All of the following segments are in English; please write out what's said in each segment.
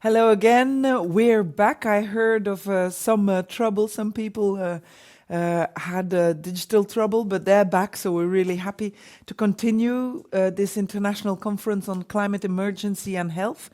Hello again. We're back. I heard of some trouble. Some people had digital trouble, but they're back. So we're really happy to continue this international conference on climate emergency and health.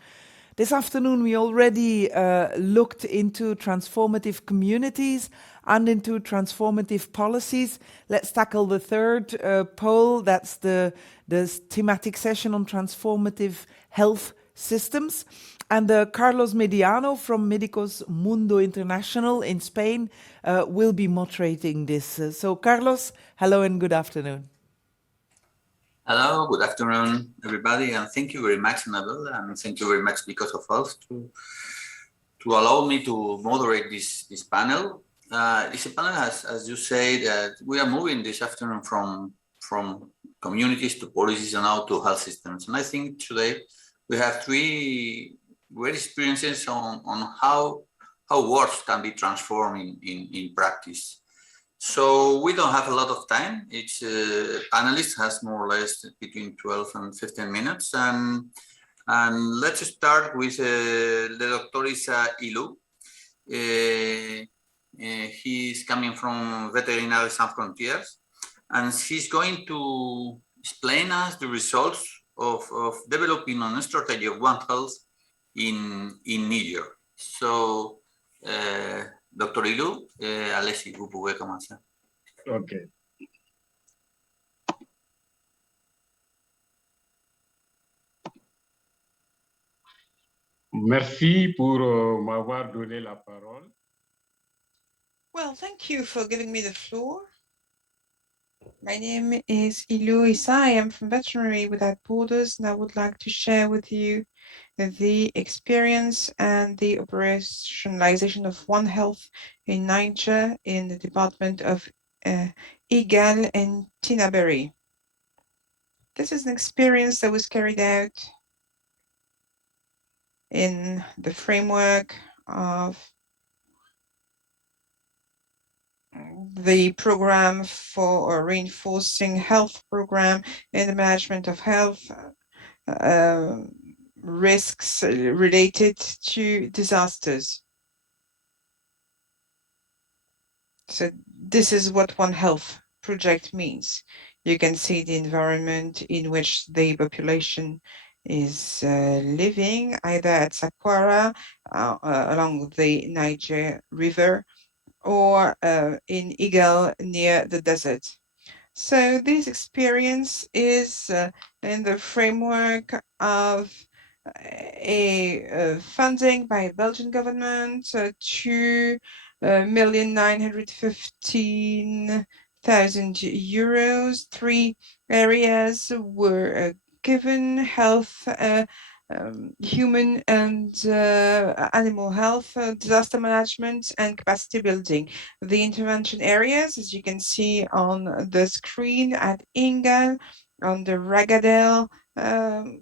This afternoon, we already looked into transformative communities and into transformative policies. Let's tackle the third poll. That's the thematic session on transformative health systems. And Carlos Mediano from Medicos Mundo International in Spain will be moderating this. So Carlos, hello and good afternoon. Hello, good afternoon, everybody, and thank you very much, Nabel, and thank you very much because of us to allow me to moderate this panel. This panel has, as you said, we are moving this afternoon from communities to policies and now to health systems. And I think today we have three great experiences on how words can be transformed in practice. So we don't have a lot of time. Each panelist has more or less between 12 and 15 minutes. And let's start with the Dr. Ilu. He's coming from Veterinaries Sans Frontières, and she's going to explain us the results of developing a strategy of One Health in Niger. So, Dr. Ilu, allez-y, vous pouvez commencer. Ok. Merci pour m'avoir donné la parole. Well, thank you for giving me the floor. My name is Ilu Issa. I am from Veterinary Without Borders, and I would like to share with you the experience and the operationalization of One Health in Niger in the department of Igal and Tinaberi. This is an experience that was carried out in the framework of the program for reinforcing health program in the management of health risks related to disasters. So this is what One Health project means. You can see the environment in which the population is living, either at Sakwara, along the Niger River, or in Eagle near the desert. So this experience is in the framework of a funding by Belgian government, 2,915,000 euros. 3 areas were given: health, human and animal health, disaster management, and capacity building. The intervention areas, as you can see on the screen, at Ingal, on the Ragadel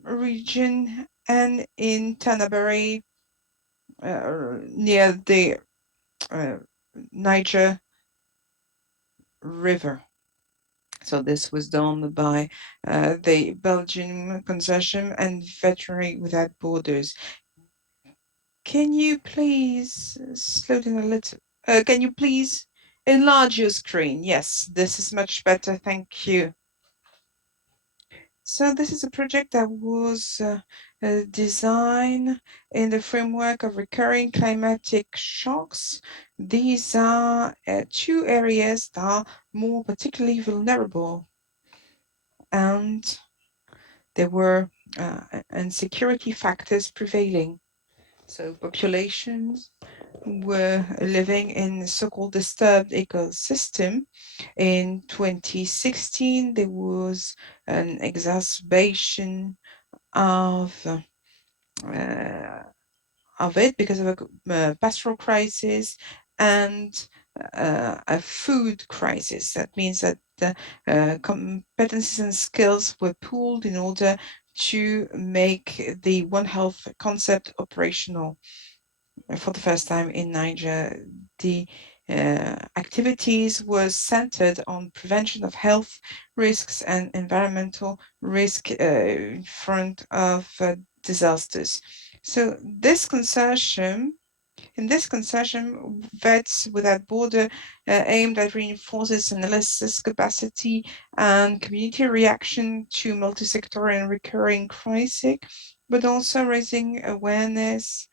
region, and in Tanabari, near the Niger River. So this was done by the Belgian Consortium and Veterinary Without Borders. Can you please slow down a little? Can you please enlarge your screen? Yes, this is much better. Thank you. So this is a project that was designed in the framework of recurring climatic shocks. These are 2 areas that are more particularly vulnerable, and there were insecurity factors prevailing. So populations were living in so-called disturbed ecosystem. In 2016, there was an exacerbation of it because of a pastoral crisis and a food crisis. That means that the competencies and skills were pooled in order to make the One Health concept operational. For the first time in Niger, the activities were centered on prevention of health risks and environmental risk in front of disasters. So this consortium, in this consortium, Vets Without Border aimed at reinforcing its analysis capacity and community reaction to multi-sectoral and recurring crises, but also raising awareness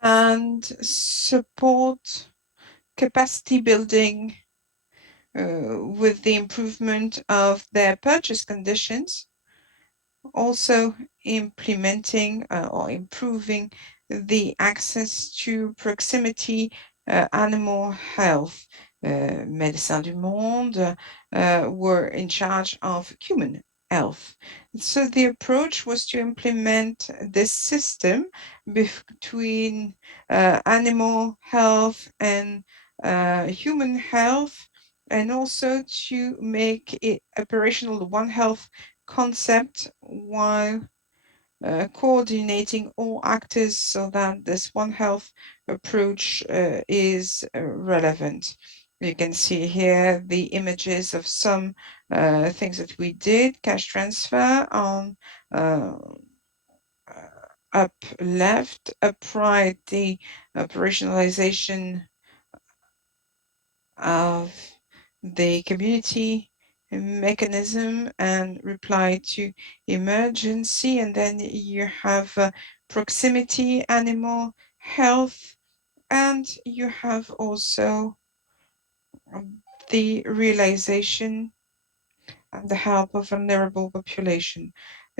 and support capacity building with the improvement of their purchase conditions, also implementing or improving the access to proximity animal health. Médecins du Monde were in charge of human health. So the approach was to implement this system between animal health and human health, and also to make it operational, the One Health concept, while coordinating all actors so that this One Health approach is relevant. You can see here the images of some things that we did. Cash transfer on up left, upright, the operationalization of the community mechanism and reply to emergency, and then you have proximity animal health, and you have also the realization and the help of vulnerable population.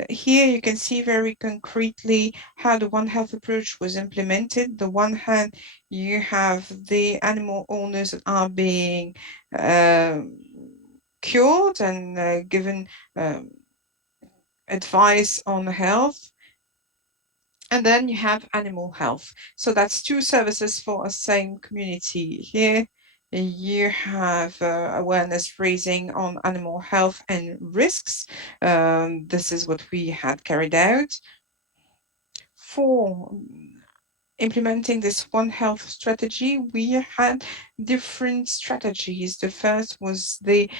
Here you can see very concretely how the One Health approach was implemented. The one hand, you have the animal owners that are being cured and given advice on health. And then you have animal health. So that's two services for a same community. Here you have awareness raising on animal health and risks. This is what we had carried out. For implementing this One Health strategy, we had different strategies. The first was the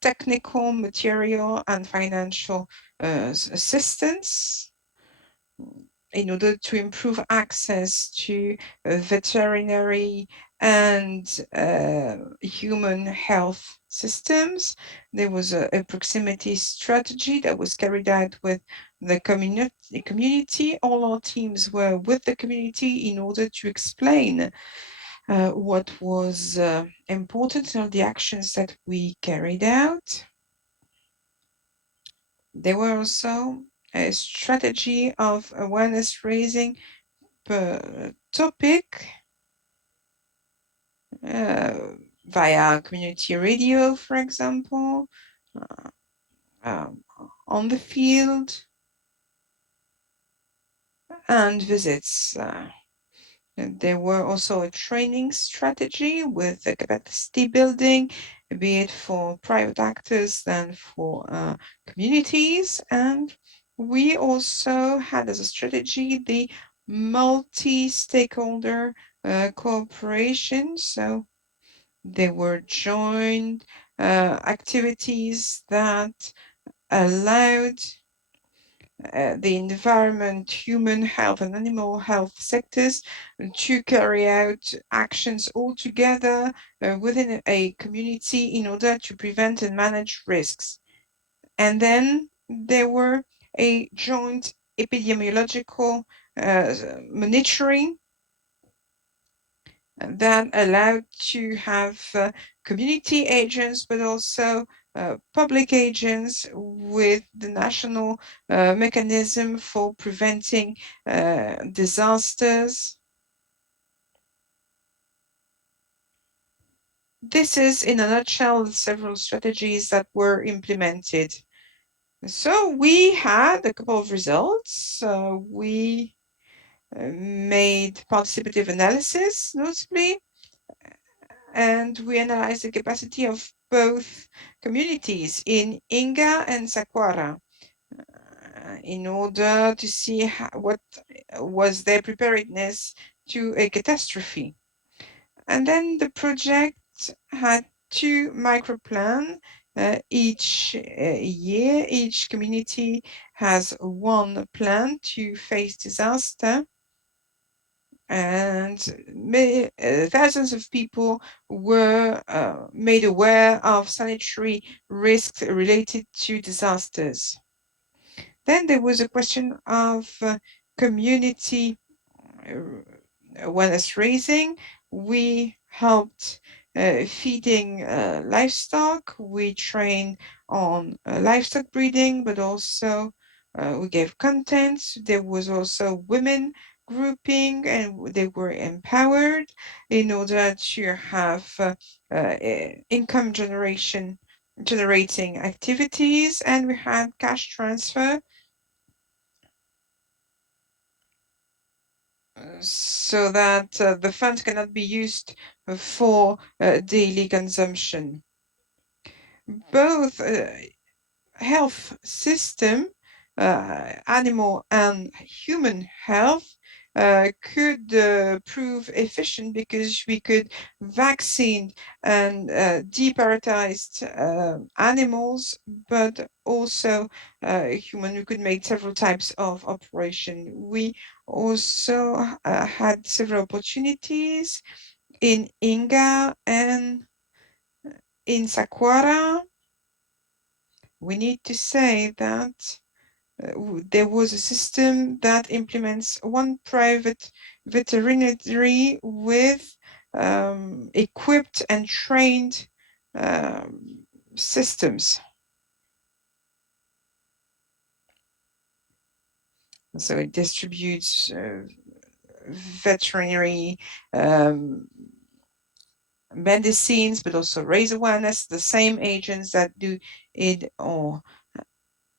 technical, material, and financial assistance in order to improve access to veterinary and human health systems. There was a proximity strategy that was carried out with the community. All our teams were with the community in order to explain what was important and the actions that we carried out. There were also a strategy of awareness raising per topic via community radio, for example, on the field, and visits. And there were also a training strategy with the capacity building, be it for private actors than for communities. And we also had as a strategy the multi-stakeholder cooperation. So they were joint activities that allowed the environment, human health, and animal health sectors to carry out actions all together within a community in order to prevent and manage risks. And then there were a joint epidemiological monitoring that allowed to have community agents, but also public agents with the national mechanism for preventing disasters. This is, in a nutshell, several strategies that were implemented. So we had a couple of results. We made participative analysis, notably, and we analyzed the capacity of both communities in Inga and Sakwara in order to see what was their preparedness to a catastrophe. And then the project had two microplans Each year, each community has one plan to face disaster, and thousands of people were made aware of sanitary risks related to disasters. Then there was a question of community awareness raising. We helped feeding livestock. We trained on livestock breeding, but also we gave content. There was also women grouping, and they were empowered in order to have income generating activities, and we had cash transfer so that the funds cannot be used for daily consumption. Both health system, animal and human health, could prove efficient because we could vaccine and deprioritize animals, but also human. We could make several types of operation. We also had several opportunities in Inga and in Sakwara. We need to say that there was a system that implements one private veterinary with equipped and trained systems. So it distributes veterinary medicines, but also raise awareness, the same agents that do it all.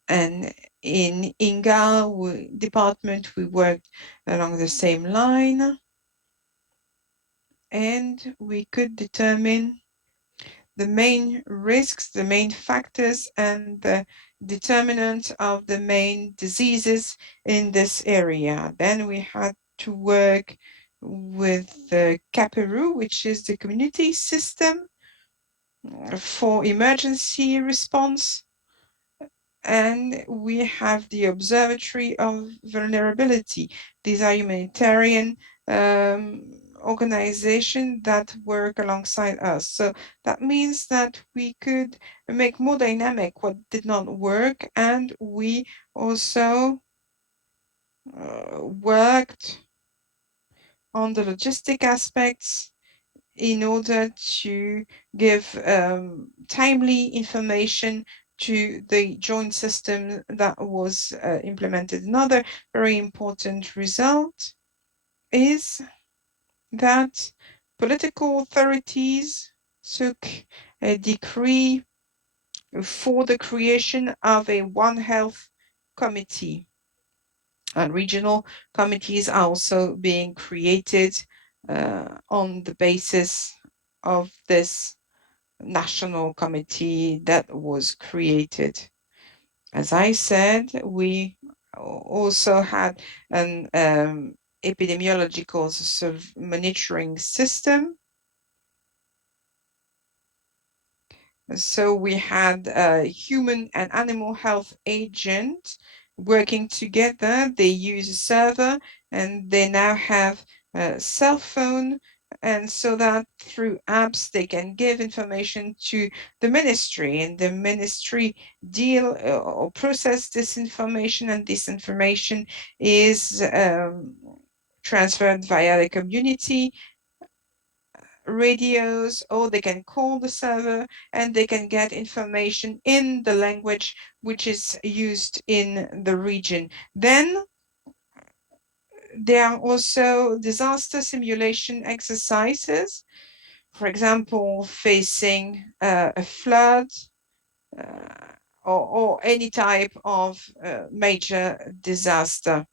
And in Inga department, we worked along the same line, and we could determine the main risks, the main factors, and the determinant of the main diseases in this area. Then we had to work with the CAPERU, which is the community system for emergency response. And we have the Observatory of Vulnerability. These are humanitarian organizations that work alongside us. So that means that we could make more dynamic what did not work, and we also worked on the logistic aspects in order to give timely information to the joint system that was implemented. Another very important result is that political authorities took a decree for the creation of a One Health committee. And regional committees are also being created on the basis of this national committee that was created. As I said, we also had an epidemiological sort of monitoring system. So we had a human and animal health agent working together. They use a server, and they now have a cell phone, and so that through apps they can give information to the ministry, and the ministry deal or process this information, and this information is transferred via the community radios, or they can call the server and they can get information in the language which is used in the region. Then there are also disaster simulation exercises, for example, facing a flood or any type of major disaster.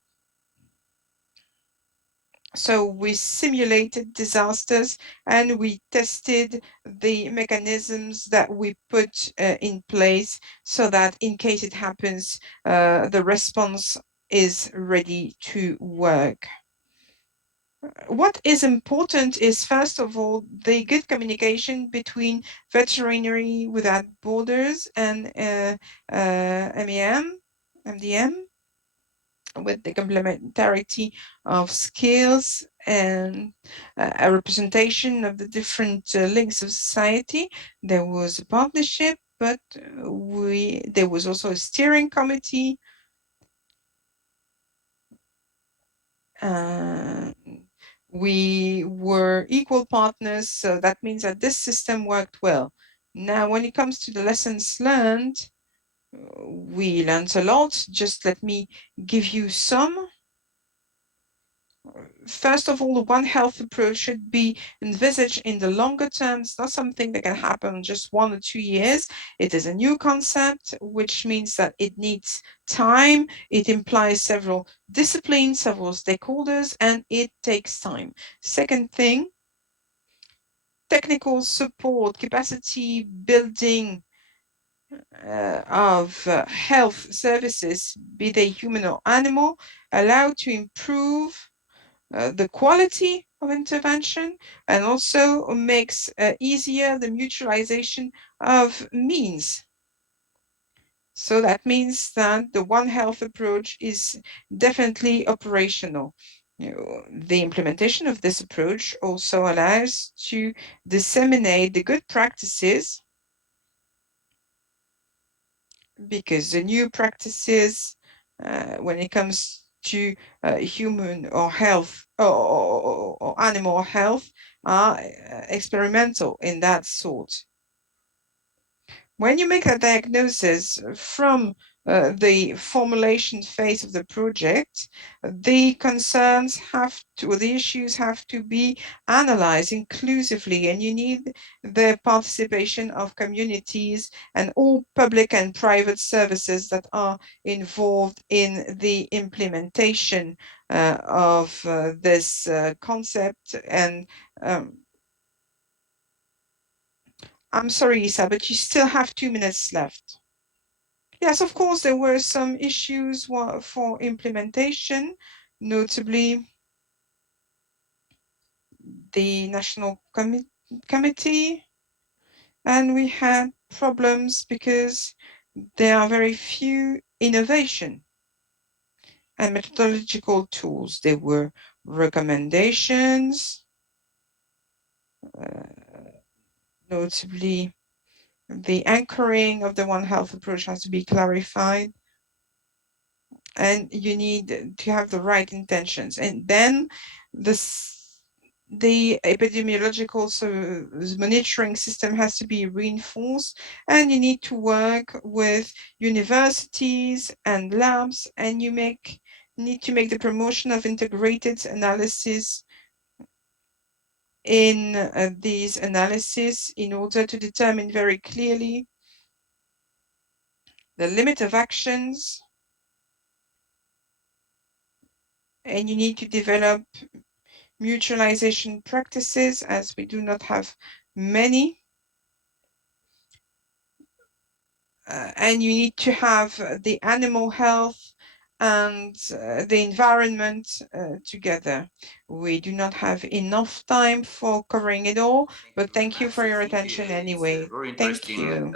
So we simulated disasters and we tested the mechanisms that we put in place so that in case it happens, the response is ready to work. What is important is, first of all, the good communication between Veterinary Without Borders and MDM, with the complementarity of skills and a representation of the different links of society. There was a partnership, but there was also a steering committee. We were equal partners, so that means that this system worked well. Now, when it comes to the lessons learned, we learned a lot. Just let me give you some. First of all, the One Health approach should be envisaged in the longer term. It's not something that can happen in just 1 or 2 years. It is a new concept, which means that it needs time. It implies several disciplines, several stakeholders, and it takes time. Second thing, technical support, capacity building of health services, be they human or animal, allow to improve the quality of intervention, and also makes easier the mutualization of means. So that means that the One Health approach is definitely operational. The implementation of this approach also allows to disseminate the good practices, because the new practices, when it comes to human or health or animal health, are experimental in that sort. When you make a diagnosis from the formulation phase of the project, the concerns have to, or the issues have to be analyzed inclusively, and you need the participation of communities and all public and private services that are involved in the implementation of this concept. And I'm sorry, Isa, but you still have 2 minutes left. Yes, of course, there were some issues for implementation, notably the National Committee, and we had problems because there are very few innovation and methodological tools. There were recommendations, notably the anchoring of the One Health approach has to be clarified, and you need to have the right intentions. And then the epidemiological monitoring system has to be reinforced, and you need to work with universities and labs, and you need to make the promotion of integrated analysis in these analyses in order to determine very clearly the limit of actions, and you need to develop mutualization practices, as we do not have many. And you need to have the animal health and the environment together. We do not have enough time for covering it all, but thank you for your attention anyway. It's a very Thank interesting you.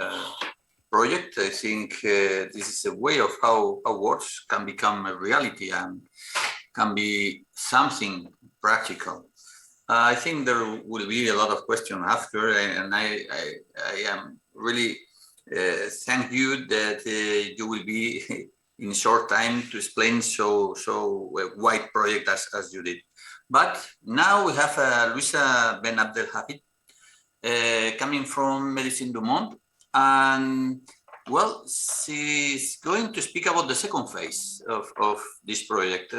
Project. I think this is a way of how words can become a reality and can be something practical. I think there will be a lot of questions after, and I am really thank you that you will be in short time to explain so wide project as you did. But now we have Luisa Ben Abdelhafid coming from Medicine du Monde, and well, she's going to speak about the second phase of this project.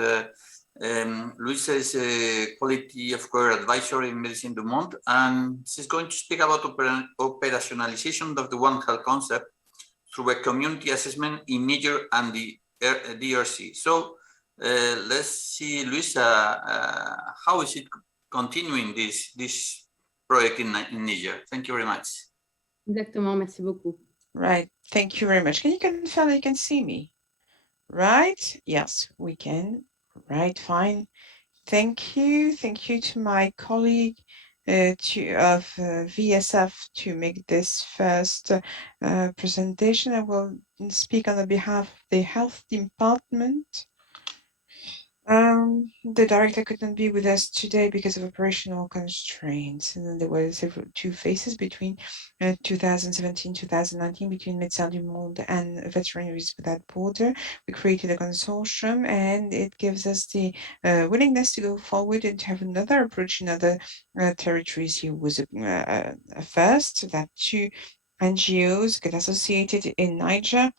Luisa is a quality of care advisor in Medicine du Monde, and she's going to speak about operationalization of the One Health concept through a community assessment in Niger and the DRC. So let's see, Luisa, how is it continuing this project in Niger? Thank you very much. Exactement, merci beaucoup. Right, thank you very much. Can you confirm that you can see me? Right, yes, we can. Right, fine. Thank you. Thank you to my colleague of VSF to make this first presentation. I will speak on the behalf of the health department. The director couldn't be with us today because of operational constraints. And then there were two phases between 2017-2019 between Médecins du Monde and Veterinaries Without Border. We created a consortium, and it gives us the willingness to go forward and to have another approach in other territories. Here was a first that two NGOs get associated in Niger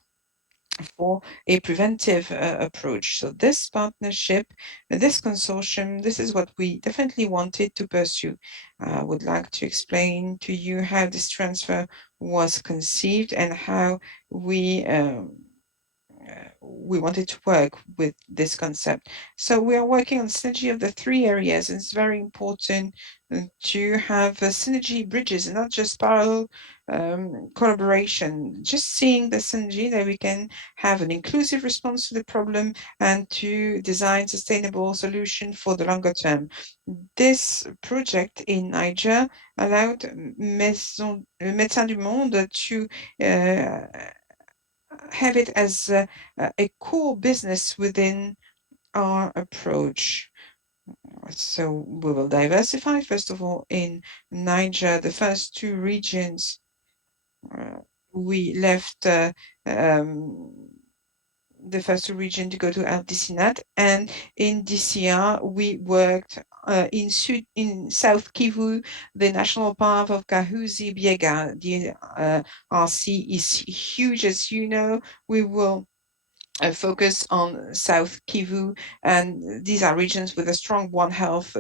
for a preventive approach. So this partnership, this consortium, this is what we definitely wanted to pursue. I would like to explain to you how this transfer was conceived and how we wanted to work with this concept. So we are working on synergy of the three areas, and it's very important to have synergy bridges and not just parallel collaboration, just seeing the synergy that we can have an inclusive response to the problem and to design sustainable solution for the longer term. This project in Niger allowed Médecins du Monde to have it as a core business within our approach. So we will diversify, first of all, in Niger, the first two regions, we left the first region to go to Al-Disinat, and in DCR we worked in South Kivu, the national park of Kahuzi Biega. The RC is huge, as you know. We will focus on South Kivu, and these are regions with a strong One Health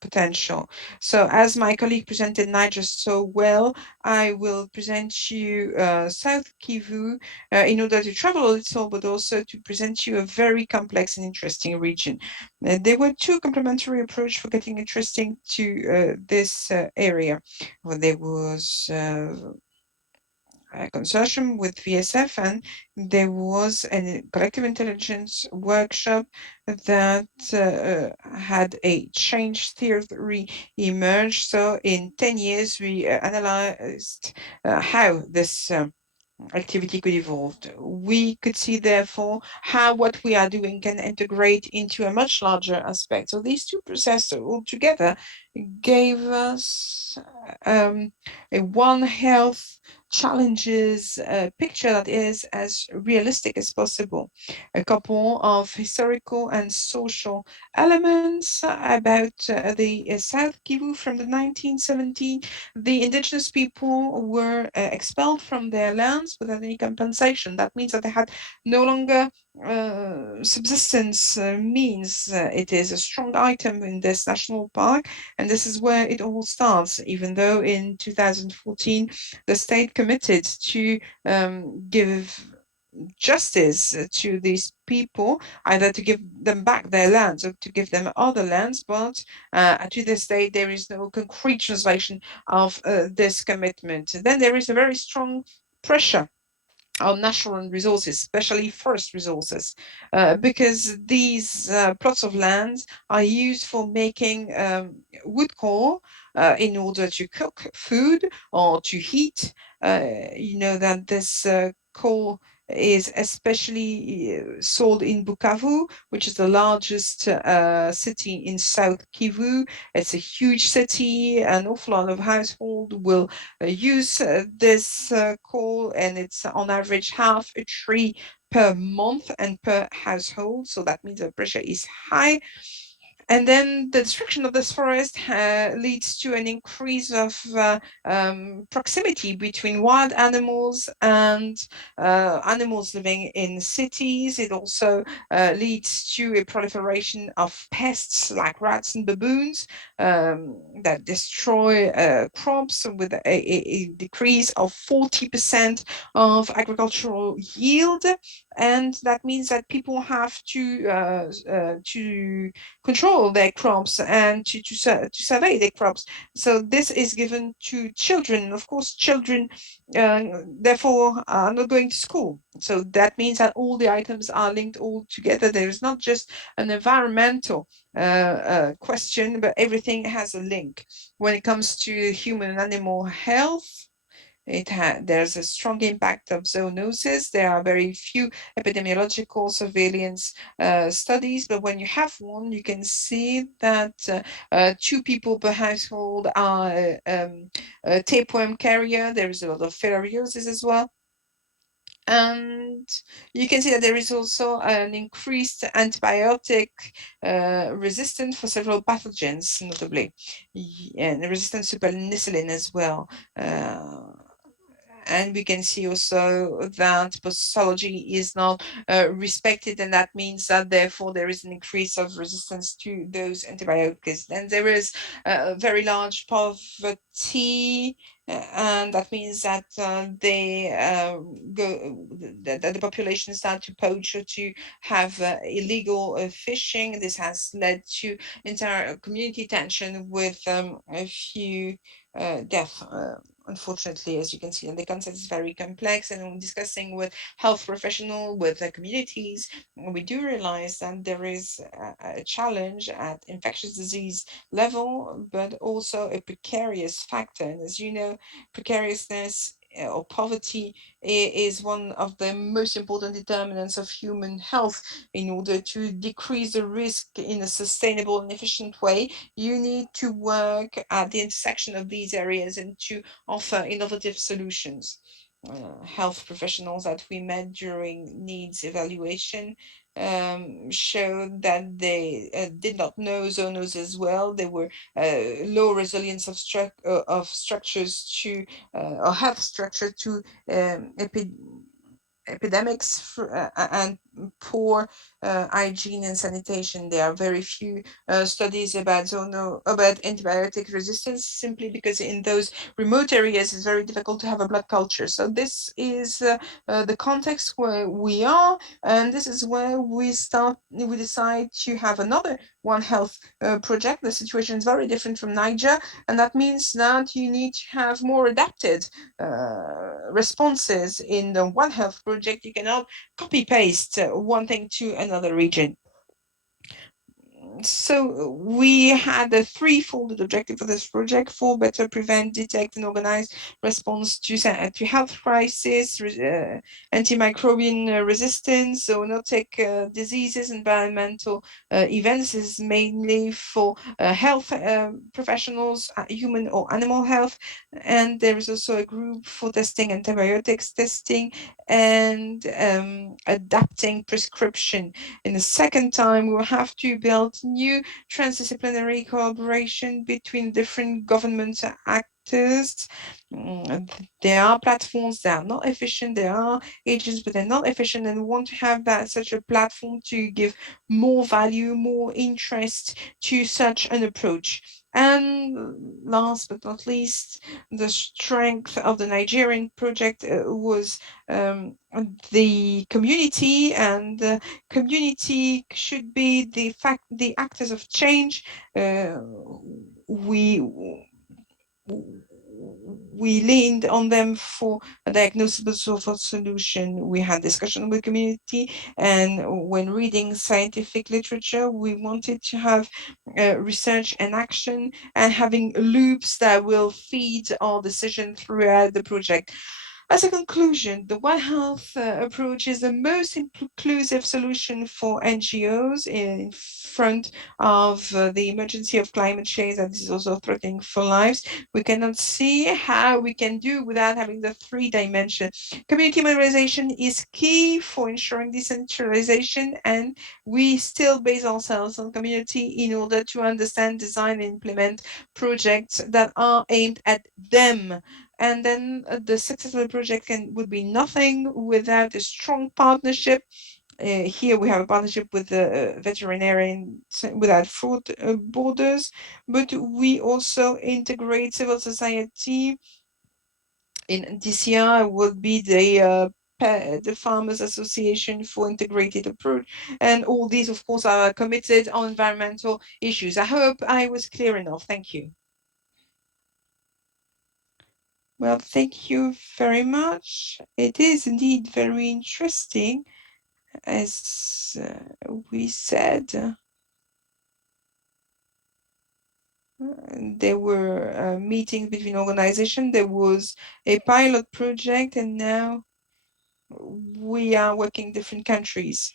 potential. So as my colleague presented Niger so well, I will present you South Kivu in order to travel a little, but also to present you a very complex and interesting region. There were two complementary approaches for getting interesting to this area. Well, there was a consortium with VSF, and there was a collective intelligence workshop that had a change theory emerge. So in 10 years, we analyzed how this activity could evolve. We could see, therefore, how what we are doing can integrate into a much larger aspect. So these two processes altogether gave us a One Health challenges picture that is as realistic as possible. A couple of historical and social elements about the South Kivu from the 1970s. The indigenous people were expelled from their lands without any compensation. That means that they had no longer subsistence means. It is a strong item in this national park, and this is where it all starts, even though in 2014 the state committed to give justice to these people, either to give them back their lands or to give them other lands, but to this day there is no concrete translation of this commitment. Then there is a very strong pressure on natural resources, especially forest resources, because these plots of land are used for making wood coal in order to cook food or to heat. You know that this coal is especially sold in Bukavu, which is the largest city in South Kivu. It's a huge city. An awful lot of households will use this coal, and it's on average half a tree per month and per household. So that means the pressure is high. And then the destruction of this forest leads to an increase of proximity between wild animals and animals living in cities. It also leads to a proliferation of pests like rats and baboons that destroy crops with a decrease of 40% of agricultural yield. And that means that people have to control control their crops and to survey their crops. So this is given to children. Of course, children therefore are not going to school. So that means that all the items are linked all together. There is not just an environmental question, but everything has a link. When it comes to human and animal health, there's a strong impact of zoonosis. There are very few epidemiological surveillance studies, but when you have one, you can see that 2 people per household are a tapeworm carrier. There is a lot of filariasis as well. And you can see that there is also an increased antibiotic resistance for several pathogens, notably, and resistance to penicillin as well. And we can see also that pathology is not respected, and that means that therefore there is an increase of resistance to those antibiotics. And there is a very large poverty, and that means that the population start to poach or to have illegal fishing. This has led to entire community tension with a few deaths. Unfortunately, as you can see, and the concept is very complex, and when discussing with health professionals, with the communities, we do realize that there is a challenge at infectious disease level, but also a precarious factor. And as you know, precariousness or poverty is one of the most important determinants of human health. In order to decrease the risk in a sustainable and efficient way, you need to work at the intersection of these areas and to offer innovative solutions. Health professionals that we met during needs evaluation showed that they did not know zoonoses as well. They were low resilience of structures to or health structure to epidemics and poor hygiene and sanitation. There are very few studies about antibiotic resistance, simply because in those remote areas it's very difficult to have a blood culture. So this is the context where we are, and this is where we decide to have another One Health project. The situation is very different from Niger, and that means that you need to have more adapted responses in the One Health project. You cannot copy paste one thing to another region. So we had a threefold objective for this project: for better prevent, detect, and organize response to health crisis, antimicrobial resistance, zoonotic diseases, environmental events. This is mainly for health professionals, human or animal health. And there is also a group for testing antibiotics testing and adapting prescription. In the second time, we will have to build new transdisciplinary collaboration between different government actors. There are platforms that are not efficient. There are agents, but they're not efficient, and we want to have such a platform to give more value, more interest to such an approach. And last but not least, the strength of the Nigerian project was the community, and the community should be the actors of change. We leaned on them for a diagnosis of a solution. We had discussion with community, and when reading scientific literature, we wanted to have research and action, and having loops that will feed our decision throughout the project. As a conclusion, the One Health approach is the most inclusive solution for NGOs in front of the emergency of climate change that is also threatening for lives. We cannot see how we can do without having the 3 dimensions. Community mobilization is key for ensuring decentralization, and we still base ourselves on community in order to understand, design, and implement projects that are aimed at them. And then the successful project would be nothing without a strong partnership. Here we have a partnership with the Veterinarians Without Borders, but we also integrate civil society. In DCI will be the the Farmers Association for Integrated Approach, and all these, of course, are committed on environmental issues. I hope I was clear enough. Thank you. Well, thank you very much. It is indeed very interesting, as we said. There were meetings between organizations. There was a pilot project, and now we are working in different countries.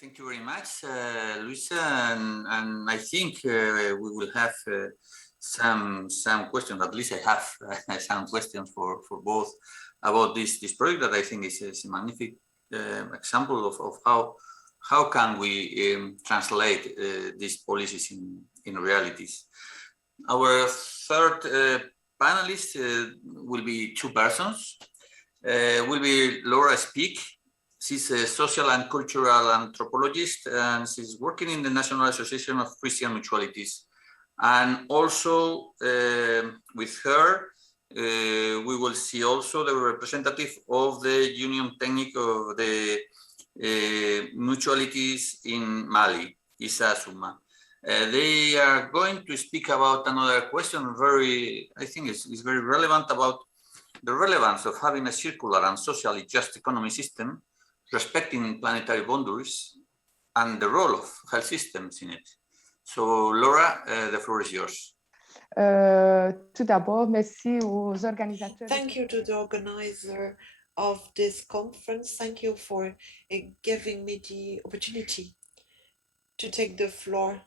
Thank you very much, Luisa, and I think we will have some questions. At least I have some questions for both about this project that I think is a magnificent example of how can we translate these policies in realities. Our third panelist will be two persons. Will be Laura Speak. She's a social and cultural anthropologist, and she's working in the National Association of Christian Mutualities. And also with her, we will see also the representative of the Union Technique of the Mutualities in Mali, Issa Suma. They are going to speak about another question, I think it's very relevant, about the relevance of having a circular and socially just economy system respecting planetary boundaries and the role of health systems in it. So, Laura, the floor is yours. Tout d'abord, merci aux organisateurs. Thank you to the organizer of this conference. Thank you for giving me the opportunity to take the floor.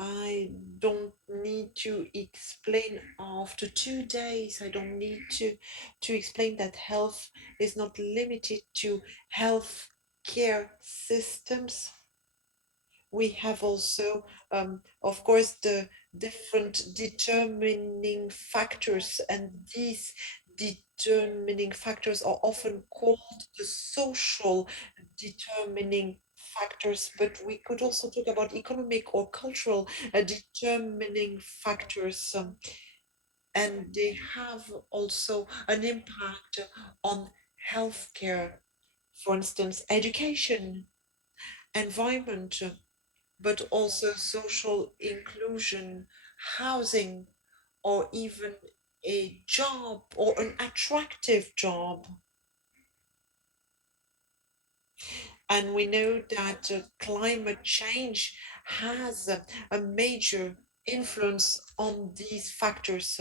I don't need to explain after 2 days. I don't need to explain that health is not limited to health care systems. We have also, of course, the different determining factors, and these determining factors are often called the social determining factors, but we could also talk about economic or cultural determining factors, and they have also an impact on healthcare, for instance, education, environment, but also social inclusion, housing, or even a job or an attractive job. And we know that climate change has a major influence on these factors.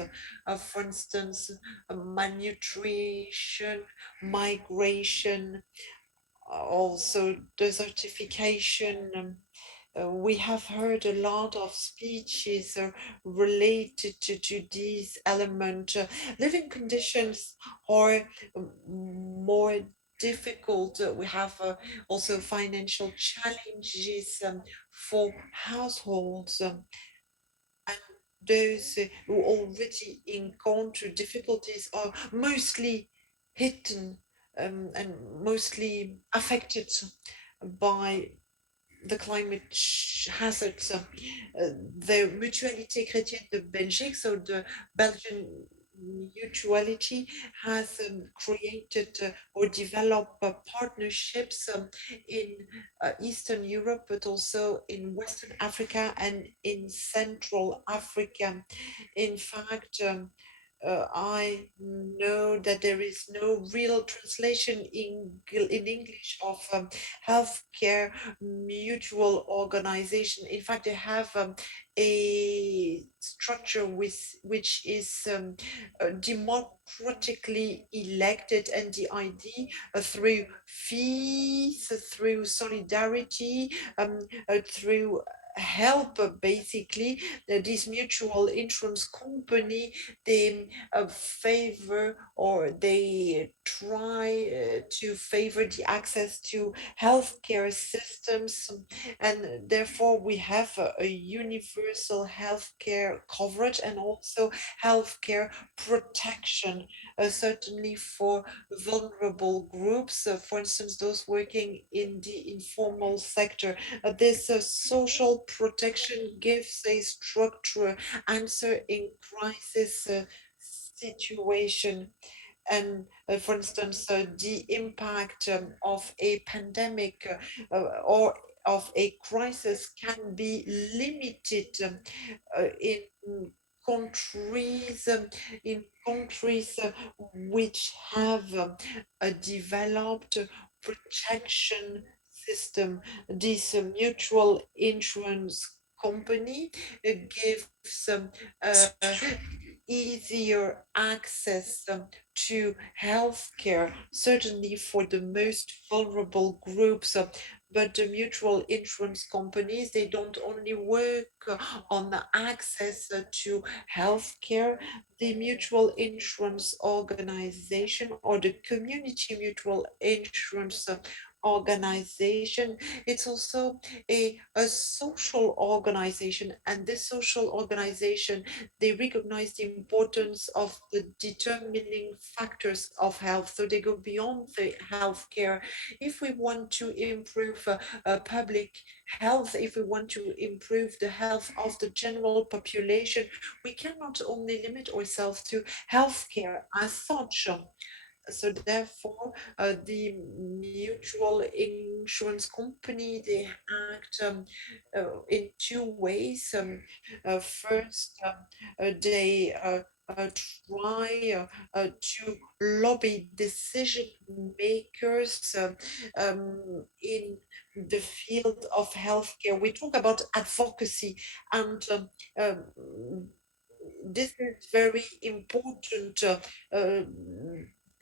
For instance, malnutrition, migration, also desertification. We have heard a lot of speeches related to these elements. Living conditions are more difficult. We have also financial challenges for households. And those who already encounter difficulties are mostly hidden and mostly affected by the climate hazards. The Mutualité Chrétienne de Belgique, so the Belgian mutuality, has created or developed partnerships in Eastern Europe, but also in Western Africa and in Central Africa. In fact, I know that there is no real translation in English of healthcare mutual organization. In fact, they have a structure which is democratically elected, and the idea through fees, through solidarity, through help, basically, this mutual insurance company, they favor, or they try to favor the access to healthcare systems, and therefore we have a universal healthcare coverage and also healthcare protection, certainly for vulnerable groups, for instance, those working in the informal sector. This social protection gives a structural answer in crisis situation. And for instance, the impact of a pandemic or of a crisis can be limited in countries which have a developed protection system. This mutual insurance company gives easier access to healthcare, certainly for the most vulnerable groups. But the mutual insurance companies, they don't only work on the access to healthcare. The mutual insurance organization or the community mutual insurance organization, it's also a social organization, and this social organization, they recognize the importance of the determining factors of health. So they go beyond the healthcare. If we want to improve public health, if we want to improve the health of the general population, we cannot only limit ourselves to healthcare as such. So therefore, the mutual insurance company, they act in two ways. First, they try to lobby decision makers in the field of healthcare. We talk about advocacy, and this is very important.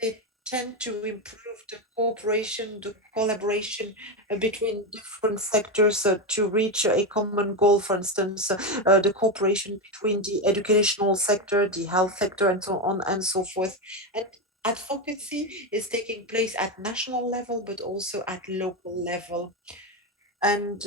They tend to improve the cooperation, the collaboration between different sectors to reach a common goal. For instance, the cooperation between the educational sector, the health sector, and so on and so forth. And advocacy is taking place at national level, but also at local level. And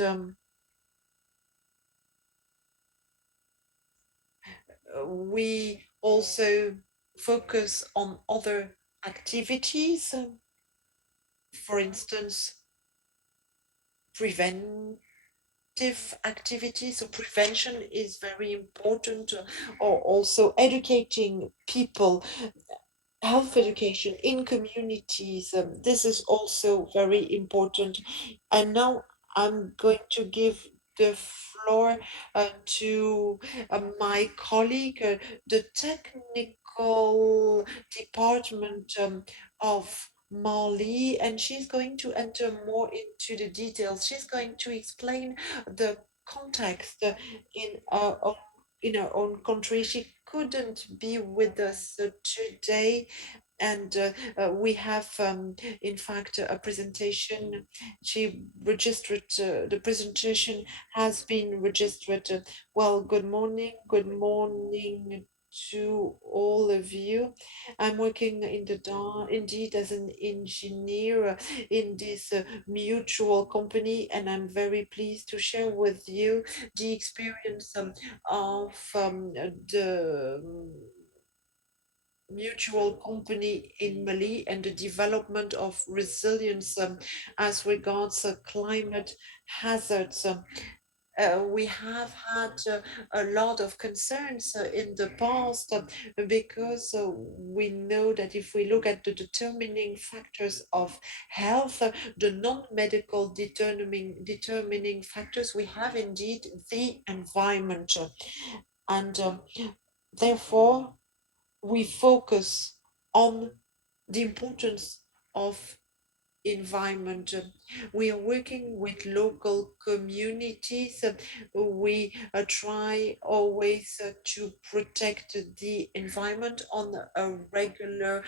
we also focus on other activities, for instance, preventive activities. So prevention is very important, or also educating people, health education in communities. This is also very important. And now I'm going to give the floor to my colleague, the technical department of Mali, and she's going to enter more into the details. She's going to explain the context in our own country. She couldn't be with us today, and we have in fact a presentation. She registered, the presentation has been registered. Well, good morning to all of you. I'm working in the indeed as an engineer in this mutual company, and I'm very pleased to share with you the experience of the mutual company in Mali and the development of resilience as regards climate hazards. We have had a lot of concerns in the past because we know that if we look at the determining factors of health, the non-medical determining factors, we have indeed the environment. And therefore, we focus on the importance of environment. We are working with local communities. We try always to protect the environment on a regular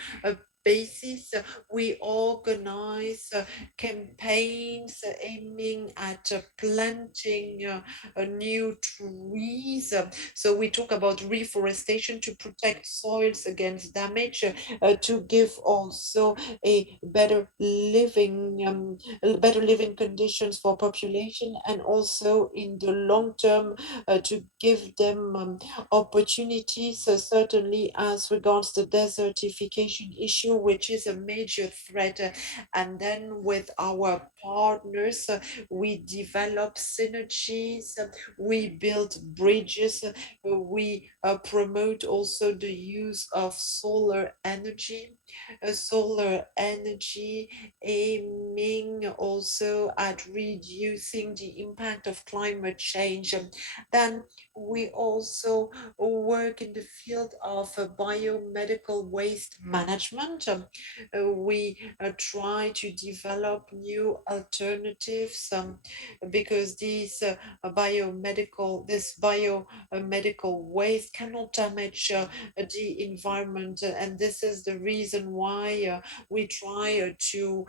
basis. We organize campaigns aiming at planting new trees. So we talk about reforestation to protect soils against damage, to give also a better living conditions for population, and also in the long term to give them opportunities, certainly as regards the desertification issue, which is a major threat. And then with our partners, we develop synergies, we build bridges, we promote also the use of solar energy, aiming also at reducing the impact of climate change. Then we also work in the field of biomedical waste management. We try to develop new alternatives because this biomedical waste cannot damage the environment, and this is the reason why we try to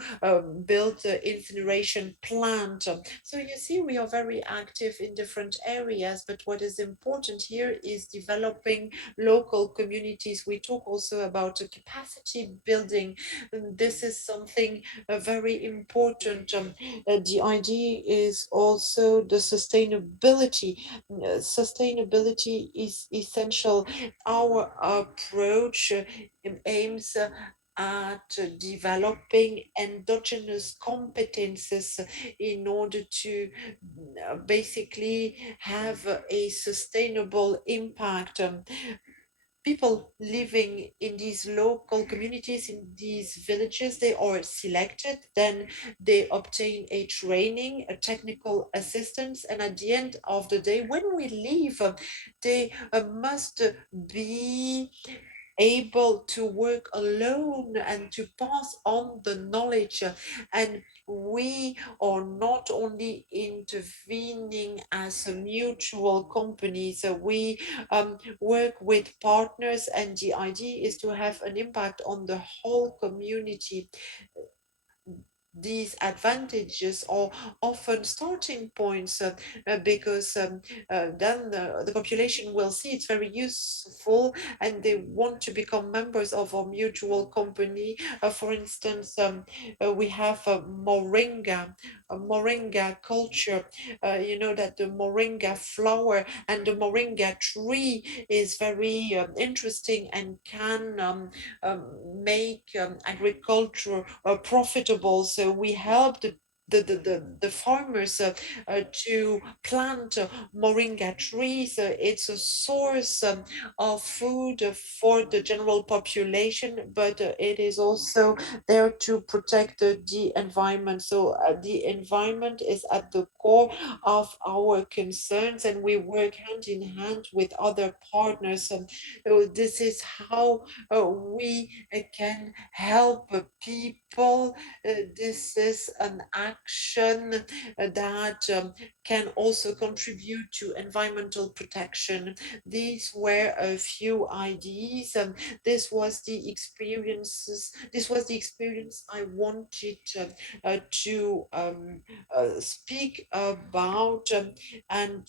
build the incineration plant. So you see, we are very active in different areas, but what is important here is developing local communities. We talk also about capacity building. This is something very important. The idea is also the sustainability. Sustainability is essential. Our approach aims at developing endogenous competences in order to basically have a sustainable impact. People living in these local communities, in these villages, they are selected, then they obtain a training, a technical assistance, and at the end of the day, when we leave, they must be able to work alone and to pass on the knowledge. And we are not only intervening as a mutual company, so we work with partners, and the idea is to have an impact on the whole community. These advantages are often starting points because then the population will see it's very useful and they want to become members of our mutual company. For instance, we have a moringa culture. You know that the moringa flower and the moringa tree is very interesting and can make agriculture profitable. So we help the farmers to plant moringa trees. It's a source of food for the general population, but it is also there to protect the environment. So the environment is at the core of our concerns, and we work hand in hand with other partners. This is how we can help people. This is an action that can also contribute to environmental protection. These were a few ideas. This was the experience I wanted to speak about, and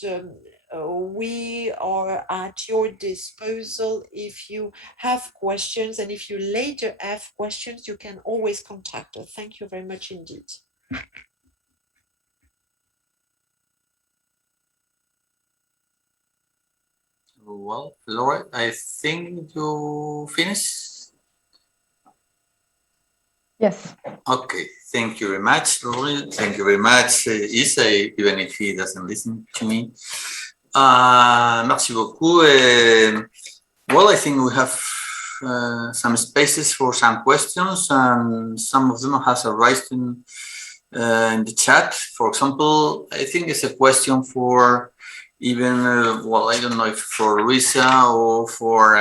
we are at your disposal if you have questions, and if you later have questions, you can always contact us. Thank you very much indeed. Well, Laura, I think you finished. Yes. Okay, thank you very much, Laura. Thank you very much, Isa, even if he doesn't listen to me. Merci beaucoup. Well, I think we have some spaces for some questions, and some of them has arisen in the chat. For example, I think it's a question for even, well, I don't know if for Luisa or for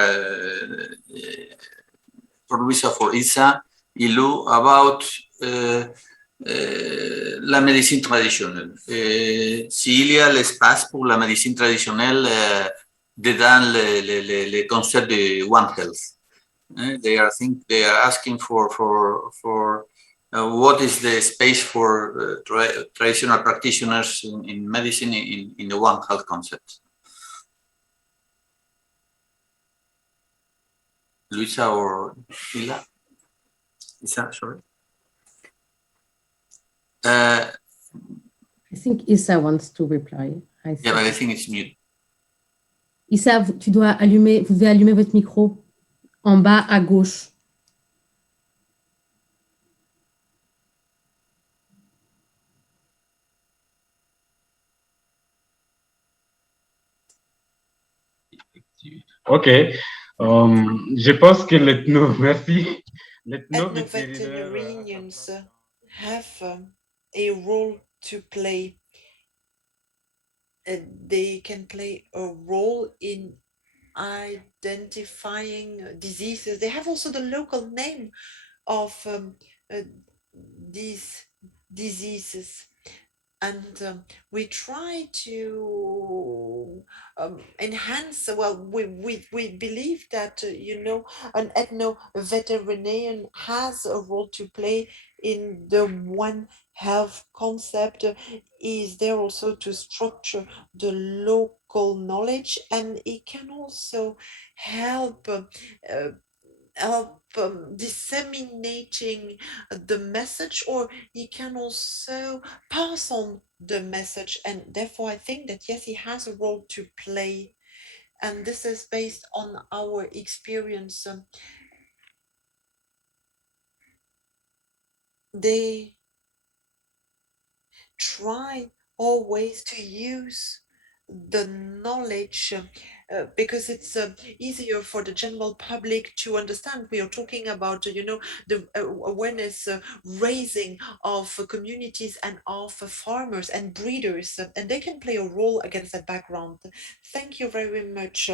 Isa, Ilou, about la médecine traditionnelle. S'il y a l'espace pour la médecine traditionnelle dedans le concept de One Health. They are asking for what is the space for traditional practitioners in medicine in the One Health concept. Luisa or Ila? Isa, sorry. I think Issa wants to reply. Yeah, but I think it's mute. Issa, vous devez allumer votre micro en bas à gauche. Ok. Je pense que merci. Ethno-veterinarians have a role to play. They can play a role in identifying diseases. They have also the local name of these diseases. And we try to enhance, well, we believe that, an ethno-veterinarian has a role to play in the One Health concept. Is there also to structure the local knowledge, and it can also help disseminating the message, or he can also pass on the message. And therefore I think that yes, he has a role to play, and this is based on our experience. They try always to use the knowledge because it's easier for the general public to understand. We are talking about, the awareness raising of communities and of farmers and breeders, and they can play a role against that background. Thank you very much.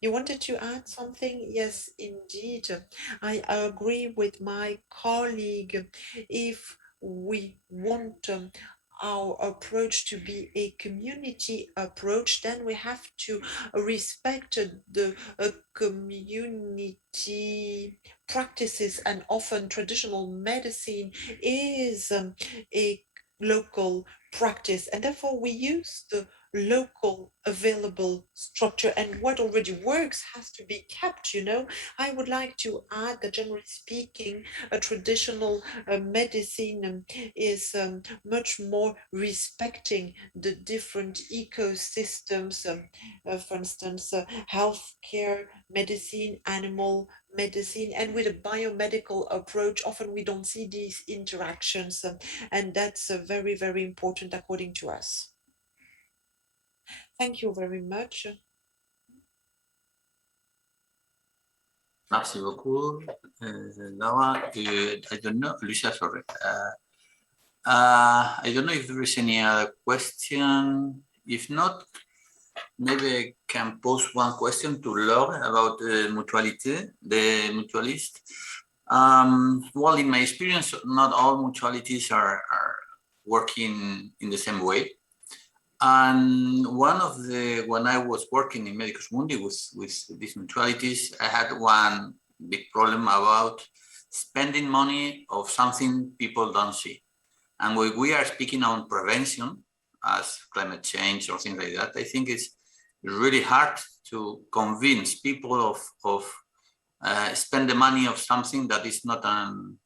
You wanted to add something? Yes, indeed. I agree with my colleague. If we want our approach to be a community approach, then we have to respect the community practices, and often traditional medicine is a local practice, and therefore we use the local available structure, and what already works has to be kept. I would like to add that, generally speaking, a traditional medicine is much more respecting the different ecosystems, for instance, healthcare medicine, animal medicine, and with a biomedical approach often we don't see these interactions, and that's very, very important according to us. Thank you very much. Merci beaucoup, Laura. I don't know, Lucia, sorry. I don't know if there is any other question. If not, maybe I can pose one question to Laure about the mutualist. Well, in my experience, not all mutualities are working in the same way. And when I was working in Medicus Mundi with these mutualities, I had one big problem about spending money of something people don't see. And when we are speaking on prevention, as climate change or things like that, I think it's really hard to convince people of spend the money of something that is not an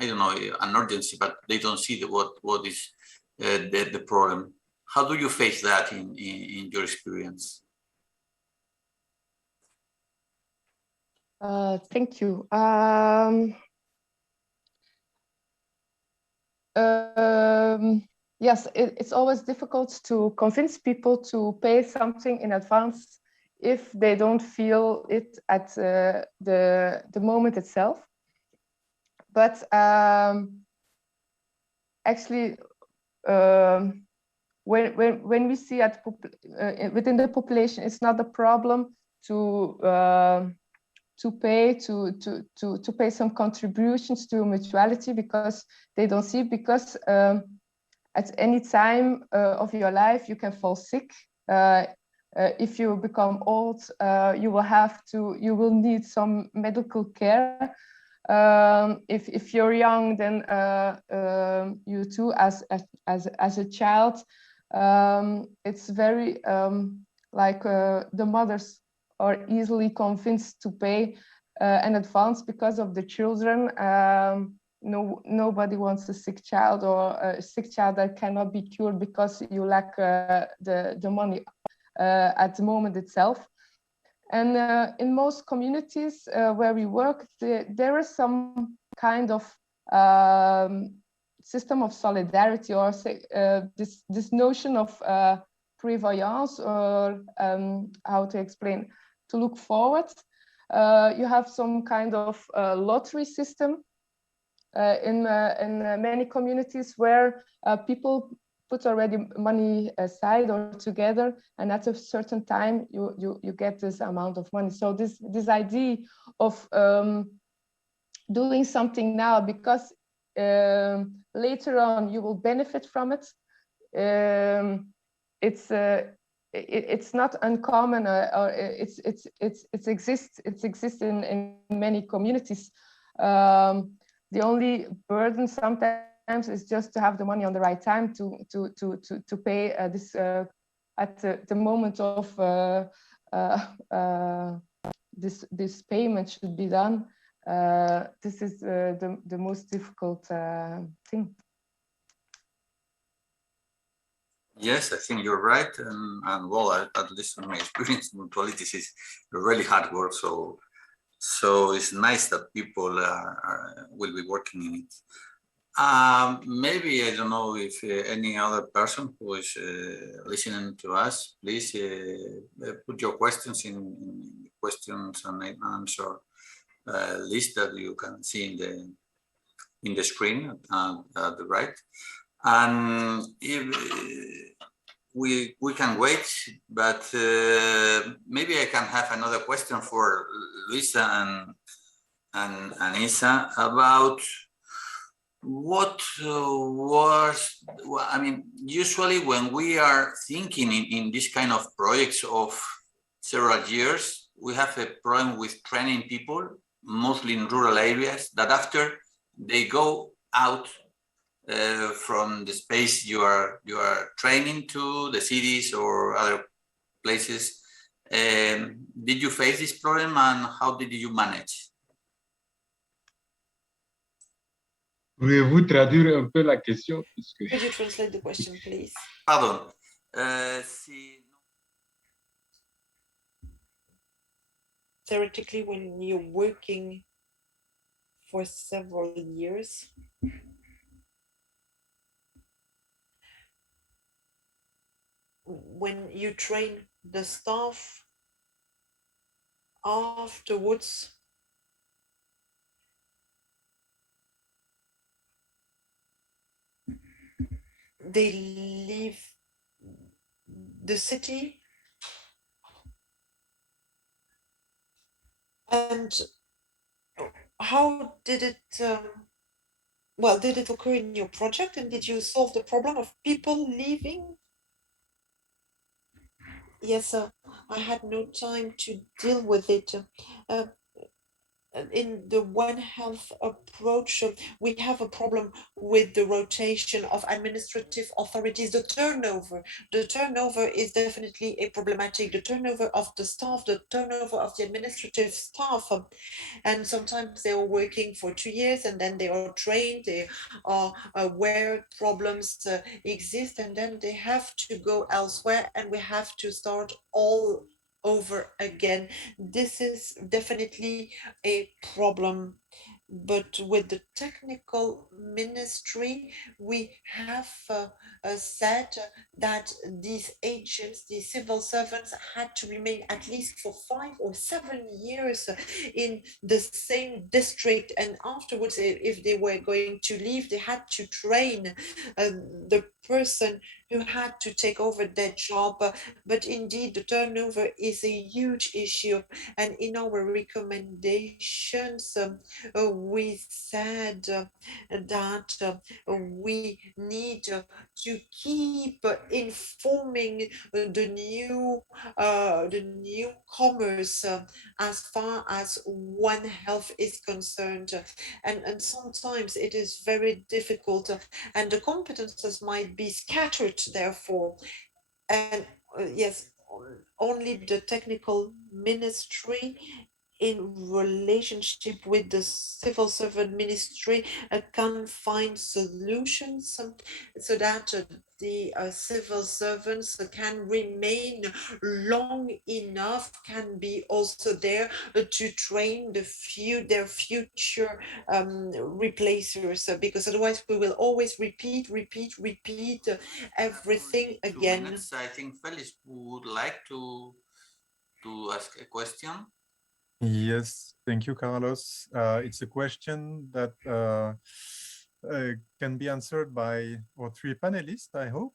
urgency, but they don't see what is the problem. How do you face that in your experience? Thank you. Yes, it's always difficult to convince people to pay something in advance if they don't feel it at the moment itself. But actually, when we see within the population, it's not a problem to pay some contributions to a mutuality, because they don't see, because at any time of your life you can fall sick. If you become old, you will need some medical care. If you're young, then you too, as a child, it's very the mothers are easily convinced to pay in advance because of the children. Nobody wants a sick child, or a sick child that cannot be cured because you lack the money at the moment itself. And in most communities where we work, there is some kind of system of solidarity, or this notion of prévoyance, or how to explain, look forward. You have some kind of lottery system in many communities where people put already money aside or together, and at a certain time you get this amount of money. So this idea of doing something now because later on you will benefit from it, it's not uncommon, or it exists in many communities. The only burden sometimes is just to have the money on the right time to pay this at the moment of this payment should be done. This is the most difficult thing. Yes, I think you're right, and well, at least from my experience, mutualities is really hard work. So it's nice that people will be working in it. Maybe I don't know if any other person who is listening to us, please put your questions in questions and answer list that you can see in the screen at the right. And if we can wait, but maybe I can have another question for Luisa and Isa about what was, I mean, usually when we are thinking in this kind of projects of several years, we have a problem with training people, mostly in rural areas, that after they go out from the space you are training to the cities or other places. Did you face this problem, and how did you manage? Pouvez-vous traduire un peu la question? Could you translate the question, please? Pardon. Theoretically, when you're working for several years, when you train the staff afterwards, they leave the city, and how did it well, did it occur in your project, and did you solve the problem of people leaving? Yes, I had no time to deal with it. In the One Health approach, we have a problem with the rotation of administrative authorities, the turnover. The turnover is definitely a problematic, the turnover of the staff, the turnover of the administrative staff. And sometimes they are working for 2 years and then they are trained, they are aware problems exist, and then they have to go elsewhere and we have to start all over again. This is definitely a problem. But with the technical ministry, we have said that these agents, these civil servants, had to remain at least for 5 or 7 years in the same district, and afterwards, if they were going to leave, they had to train the person who had to take over their job. But indeed, the turnover is a huge issue, and in our recommendations, we said that we need to keep informing the newcomers as far as One Health is concerned, and sometimes it is very difficult, and the competences might be scattered. Therefore, and yes, only the technical ministry in relationship with the civil servant ministry can find solutions so that the civil servants can remain long enough, can be also there to train their future replacers, because otherwise we will always repeat everything again. 2 minutes, I think Felix would like to to ask a question? Yes, thank you, Carlos. It's a question that can be answered by our three panelists, I hope.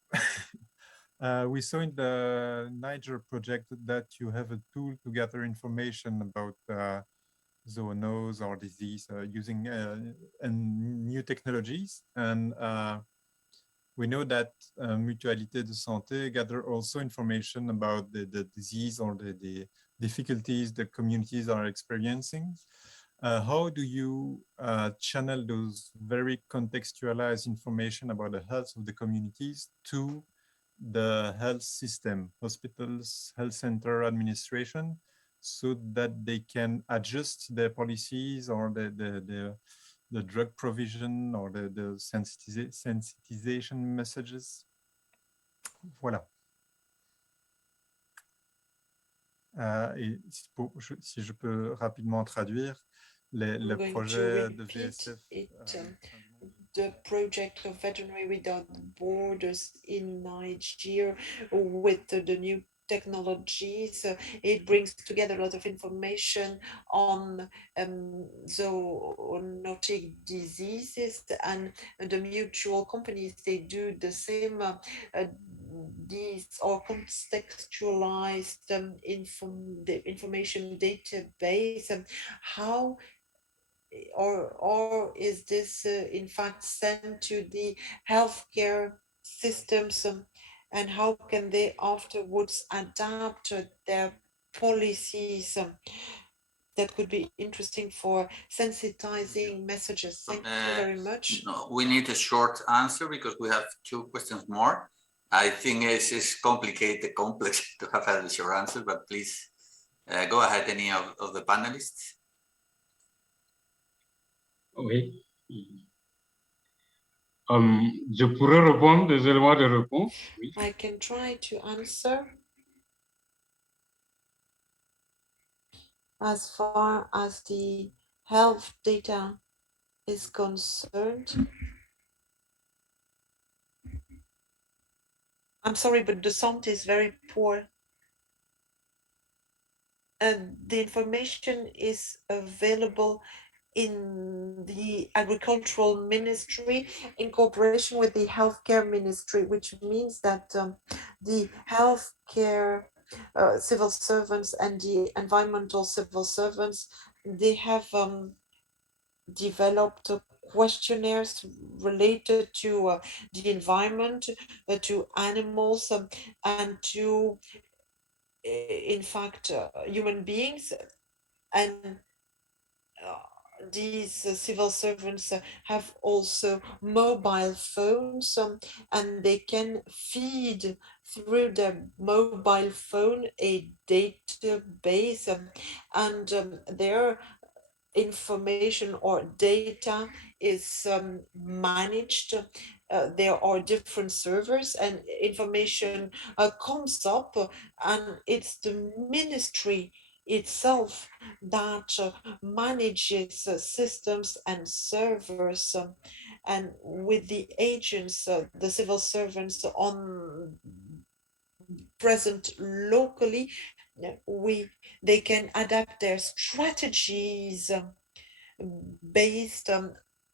We saw in the Niger project that you have a tool to gather information about zoonoses or disease using new technologies. And we know that Mutualité de Santé gather also information about the disease or the difficulties the communities are experiencing. How do you channel those very contextualized information about the health of the communities to the health system, hospitals, health center administration, so that they can adjust their policies or the drug provision or the sensitization messages? Voilà. Et si je peux rapidement traduire, le projet de VSF. The project of Veterinary Without Borders in Nigeria with the new technologies. It brings together a lot of information on zoonotic diseases, and the mutual companies, they do the same. These are contextualized the information database. How or is this in fact sent to the healthcare systems, and how can they afterwards adapt their policies? That could be interesting for sensitizing messages. Thank you very much. No, we need a short answer because we have 2 questions more. I think it's complicated, complex to have a short answer, but please go ahead, any of the panelists. Oui. Je pourrais répondre des éléments de réponse. Oui. I can try to answer. As far as the health data is concerned, I'm sorry, but the sound is very poor. And the information is available in the agricultural ministry in cooperation with the healthcare ministry, which means that the healthcare civil servants and the environmental civil servants, they have developed questionnaires related to the environment, to animals, and to in fact human beings. And these civil servants have also mobile phones, and they can feed through their mobile phone a database, and their information or data is managed. There are different servers, and information comes up, and it's the ministry itself that manages systems and servers, and with the agents, the civil servants on present locally, they can adapt their strategies based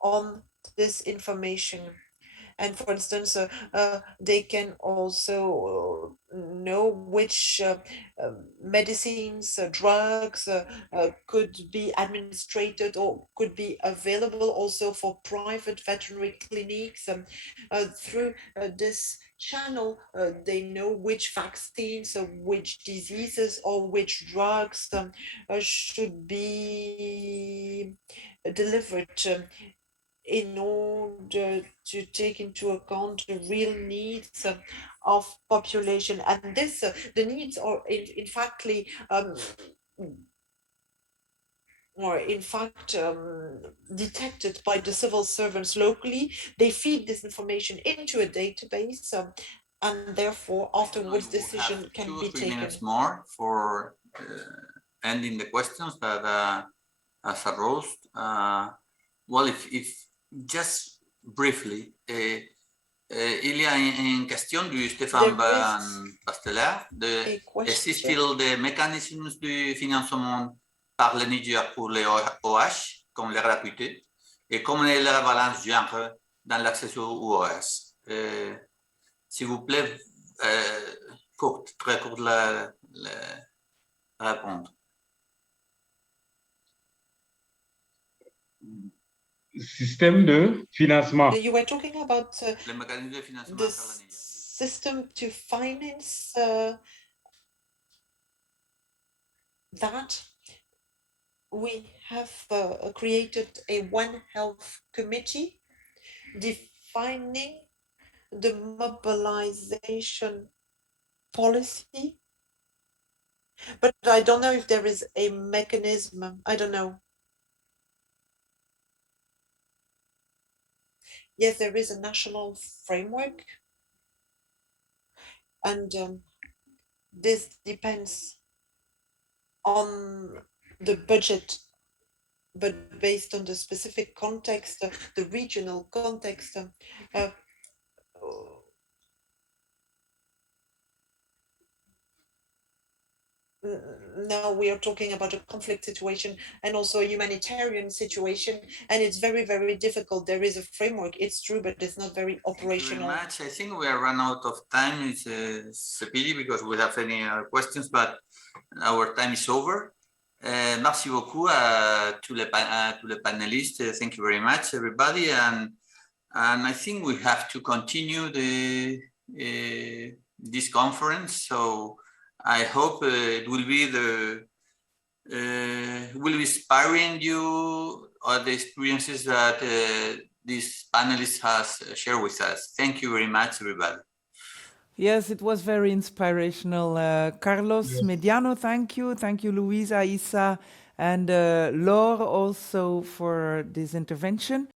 on this information. And for instance, they can also know which medicines, drugs could be administered or could be available also for private veterinary clinics. Through this channel, they know which vaccines, which diseases, or which drugs should be delivered in order to take into account the real needs of population. And this, the needs are in fact detected by the civil servants locally. They feed this information into a database, and therefore afterwards decision can be taken. 2 or 3 minutes more for ending the questions that as arose. Well, if just briefly, il y a une question du Stéphane Basteller. Existe-t-il des mécanismes de financement par le Niger pour les OH, comme la gratuité, et comment est la balance genre dans l'accès aux OH? S'il vous plaît, très courte la réponse. Système de financement. You were talking about Le mécanisme de financement the par le Niger. system to finance that. We have created a One Health committee defining the mobilization policy, but I don't know if there is a mechanism. I don't know. Yes, there is a national framework, and this depends on the budget, but based on the specific context, the regional context. Now we are talking about a conflict situation and also a humanitarian situation, and it's very, very difficult. There is a framework, it's true, but it's not very operational. Thank you very much. I think we are run out of time. It's a pity because we have any other questions, but our time is over. Merci beaucoup à tous les panélistes. Thank you very much, everybody. And I think we have to continue this conference. So I hope it will be will be inspiring you or the experiences that this panelist has shared with us. Thank you very much, everybody. Yes, it was very inspirational. Carlos Yes. Mediano, thank you. Thank you, Luisa, Isa, and Laure also for this intervention.